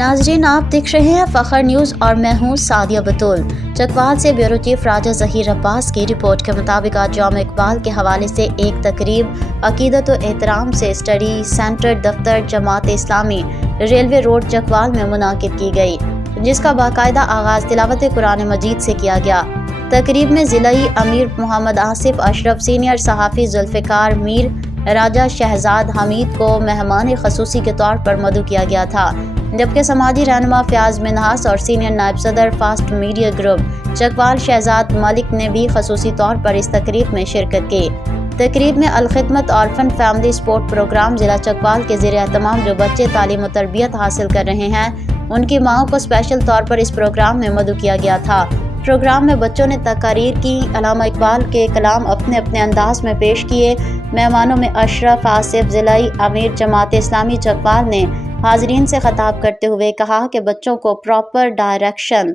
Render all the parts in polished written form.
नाजरीन, आप देख रहे हैं फ़ख्र न्यूज़ और मैं हूँ सादिया बतूल। चकवाल से ब्यूरो चीफ राजा ज़हीर अब्बास की रिपोर्ट के मुताबिक आज यौम इकबाल के हवाले से एक तकरीब अकीदत व एहतराम से स्टडी सेंटर दफ्तर जमात इस्लामी रेलवे रोड चकवाल में मुनाकिद की गई, जिसका बाकायदा आगाज़ तिलावत कुरान मजीद से किया गया। तकरीब में ज़िलाई अमीर मोहम्मद आसिफ अशरफ, सीनियर सहाफ़ी जुल्फ़िकार मीर, राजा शहजाद हमीद को मेहमान खसूसी के तौर पर मदऊ किया गया था, जबकि समाजी रहनुमा फ़याज मिन्हास और सीनियर नायब सदर Fast Media Group Chakwal Shahzad Malik ने भी खसूसी तौर पर इस तकरीब में शिरकत की। तकरीब में Alkhidmat orphan family support programme ज़िला चकवाल के ज़ेर एहतमाम जो बच्चे तालीम और तरबियत हासिल कर रहे हैं, उनकी माओं को स्पेशल तौर पर इस प्रोग्राम में मदऊ किया गया था। प्रोग्राम में बच्चों ने तकारीर की, अल्लामा इकबाल के कलाम अपने अपने अंदाज में पेश किए। मेहमानों में अशरफ आसिफ, ज़िलाई अमीर जमात इस्लामी चकवाल ने हाज़रीन से ख़िताब करते हुए कहा कि बच्चों को प्रॉपर डायरेक्शन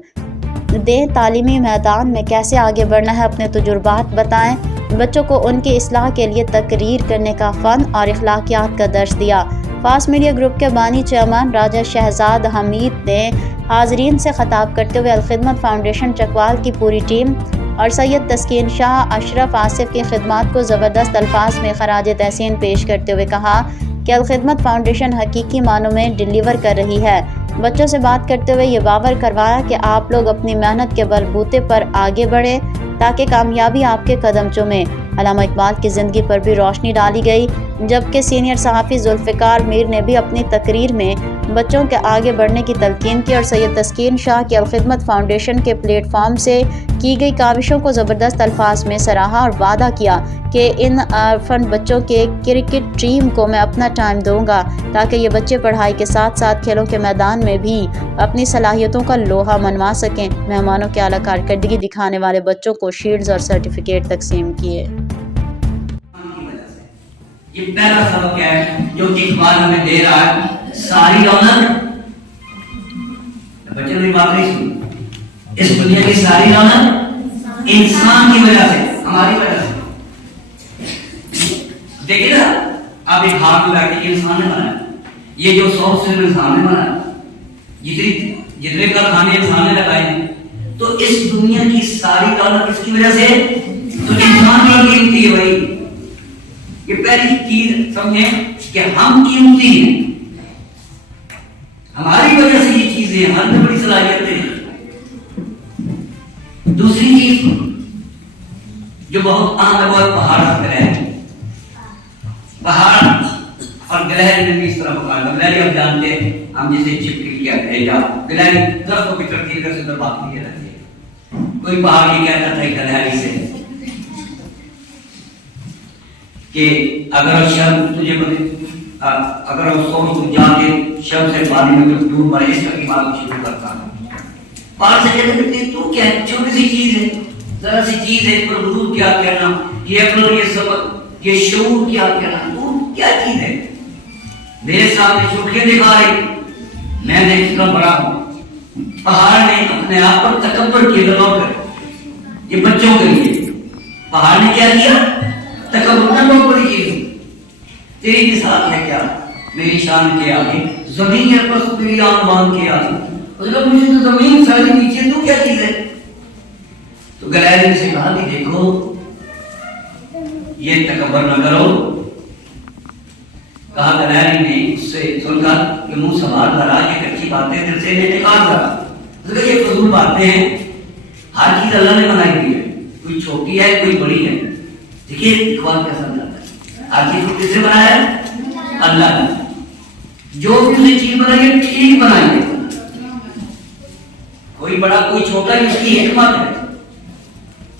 दें, तालीमी मैदान में कैसे आगे बढ़ना है अपने तजुर्बात बताएं। बच्चों को उनकी इस्लाह के लिए तकरीर करने का फ़न और अखलाकियात का दर्स दिया। फास्ट मीडिया ग्रुप के बानी चेयरमैन राजा शहजाद हमीद ने हाज़रीन से ख़िताब करते हुए अलखिदमत फाउंडेशन चकवाल की पूरी टीम और सैयद तस्कीन शाह, अशरफ आसिफ की खिदमत को ज़बरदस्त अल्फाज में खराज तहसीन पेश करते हुए कहा कि अलखिदमत फाउंडेशन हकीकी मानों में डिलीवर कर रही है। बच्चों से बात करते हुए ये बावर करवाया कि आप लोग अपनी मेहनत के बलबूते पर आगे बढ़ें ताकि कामयाबी आपके कदम चूमे। अल्लामा इकबाल की ज़िंदगी पर भी रोशनी डाली गई, जबकि सीनियर सहाफ़ी जुल्फ़िकार मीर ने भी अपनी तकरीर में बच्चों के आगे बढ़ने की तलकीन की और सैयद तस्कीन शाह की अलखिदमत फाउंडेशन के प्लेटफॉर्म से की गई काविशों को ज़बरदस्त अल्फाज में सराहा और वादा किया कि इन फन बच्चों के क्रिकेट टीम को मैं अपना टाइम दूंगा ताकि ये बच्चे पढ़ाई के साथ साथ खेलों के मैदान में भी अपनी सलाहियतों का लोहा मनवा सकें। मेहमानों के आला कारकर्दगी दिखाने वाले बच्चों को शील्ड्स और सर्टिफिकेट तकसीम किए। ये पहला सबक है जो इकबाल हमें दे रहा है। सारी रौनक, बच्चों ने बात नहीं सुनी, इस दुनिया की सारी रौनक इंसान की वजह से, हमारी वजह से। देखिए ना, आप एक हाथ में बैठे इंसान ने बनाया, ये जो 100 से इंसान ने बनाया, जितने का खाने इंसान ने लगाए हैं, तो इस दुनिया की सारी रौनक इसकी वजह से, तो इंसान की कीमती है भाई। ये पहली चीज समझें कि हम कीमती हैं, हमारी वजह से ये चीजें, हमारी बड़ी सलाहियतें हैं। दूसरी चीज जो बहुत आम है वो पहाड़ की तरह है। पहाड़ और गिलहरी ने भी इस तरह पकड़ा। गिलहरी आप जानते हैं, हम जिसे चिपकली कहते हैं, या गिलहरी दरख्तों की चढ़ती है, सुंदर बात नहीं रहती है। कोई पहाड़ी कहता था गिलहरी से कि अगर शब्द तुझे अगर उसको जाके शब्द से पानी में तो डूब मरे, इस तरह की बात शुरू करता है। पार से कहते तू क्या छोटी सी चीज है, जरा सी चीज है, पर वजूद क्या कहना, ये अकल, ये सबक, ये शऊर क्या कहना, तू क्या चीज है। मेरे सामने सुर्खियां दिखा रही, मैं देखता बड़ा हूं। पहाड़ ने अपने आप पर तकब्बुर किया, ये बच्चों के लिए पहाड़ ने क्या किया, तकब्बुर ना बहुत बड़ी चीज। तेरी मिसाल है क्या मेरी शान के आगे, जमीन है पर तेरी आन बान के आगे, मतलब मुझे तो जमीन सारी नीचे, तू क्या चीज है। तो गिलहरी से कहा कि देखो ये तकब्बुर न करो। कहा गिलहरी ने उससे सुनकर कि मुंह संभाल करा, ये कच्ची बातें दिल से निकाल करा, ये फजूल बातें हैं। हर चीज अल्लाह ने बनाई हुई है, कोई छोटी है कोई बड़ी है। देखिए इकबाल कैसा बनाता है, हर चीज को किसने बनाया है, अल्लाह ने। जो भी उसने चीज बनाई है ठीक बनाई है, कोई बड़ा कोई छोटा, इसकी हिकमत है।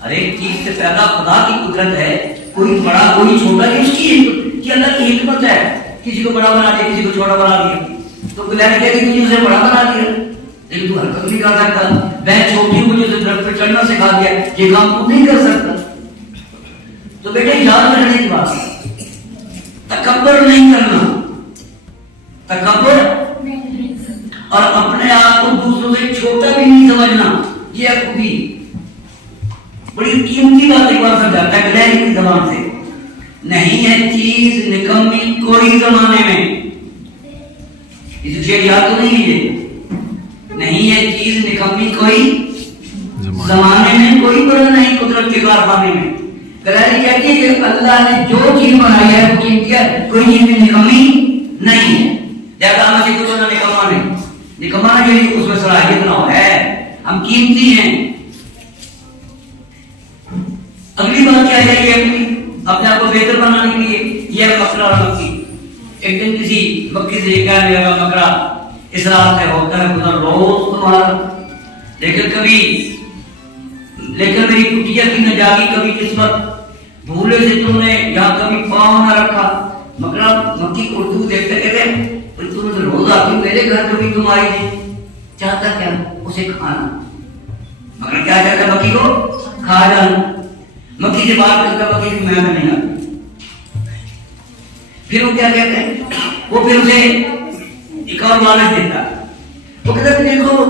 हर एक चीज से पैदा खुदा की कुदरत है, कोई बड़ा कोई छोटा, उसकी अल्लाह की हिकमत है। किसी को बड़ा बना दिया, किसी को छोटा बना दिया। तो गिलहरी कहती तुझे उसे बड़ा बना दिया, लेकिन तू हरकत नहीं कर सकता। मैं छोटी हूं, मुझे उसे दरख्त पर चढ़ना सिखा दिया, ये काम तू नहीं कर सकता। तो बेटे याद रखने की बात, तकब्बुर नहीं करना, तकब्बुर और अपने आप को दूसरों से छोटा भी नहीं समझना, ये खूबी बड़ी कीमती बात एक बार समझाता है गिलहरी की जबान से। नहीं है चीज निकम्मी कोई जमाने में, इसे याद तो नहीं है, چیز نکمی کوئی زمانے میں کوئی برا نہیں قدرت کے کارخانے میں. غزالی کہتی ہے کہ اللہ نے جو چیز بنائی ہے وہ قیمتی ہے, کوئی چیز میں نکمی نہیں ہے. لہذا ہم سے کچھ نکما نہیں, نکما نہیں اس میں صلاحیت نہ ہو ہے, ہم قیمتی ہیں. اگلی بات کیا ہے یہ اپنے آپ کو بہتر بنانے کے لیے یہ مسئلہ اور مکی. ایک دن کسی مکی سے یہ کہنے لگا مکرا اس رات میں ہوتا ہے گزر روز تمہارا, لیکن میری کٹیا کی نہ جاگی کبھی قسمت, بھولے سے تم نے یہاں کبھی پاؤں نہ رکھا. مکرا مکی کو اردو دیکھتے کہتے تم نے روز آتی میرے گھر کبھی تم آئی تھی, چاہتا کیا اسے کھانا. مگر کیا چاہتا مکی کو کھا جانا. مکی سے بات کرتا مکی میں نہیں آتی. پھر وہ کیا کہتے ہیں, وہ پھر اسے ایک اور لالچ دیتا. وہ کہتا ہے دیکھو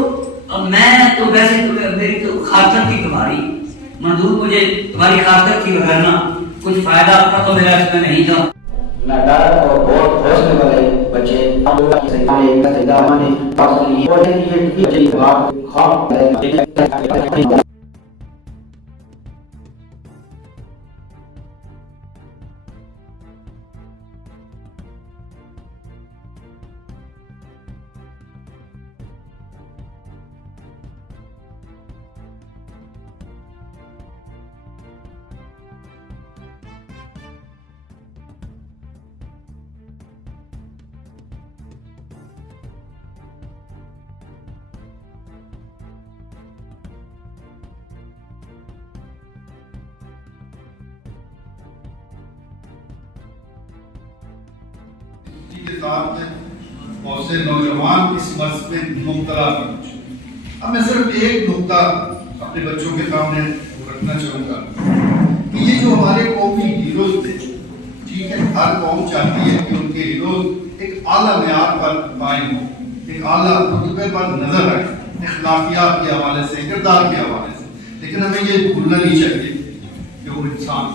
اب میں تو ویسے میری تو خاطر تھی تمہاری, منظور مجھے تمہاری خاطر تھی, وغیرہ کچھ فائدہ اپنا تو میرا اس میں نہیں تھا. نادار اور بہت حوصلے والے بچے اللہ کی سیدھانے کا سیدھانے فاصلی اور یہ جی بات خواب کے ساتھ میں بہت سے نوجوان اس مرض میں مبتلا بھی. اب میں صرف ایک نقطہ اپنے بچوں کے سامنے رکھنا چاہوں گا کہ یہ جو ہمارے قومی ہیروز تھے, ٹھیک ہے, ہر قوم چاہتی ہے کہ ان کے ہیروز ایک اعلیٰ معیار پر قائم ہو, ایک اعلیٰ رتبے پر نظر آئے, اخلاقیات کے حوالے سے, کردار کے حوالے سے. لیکن ہمیں یہ بھولنا نہیں چاہیے کہ وہ انسان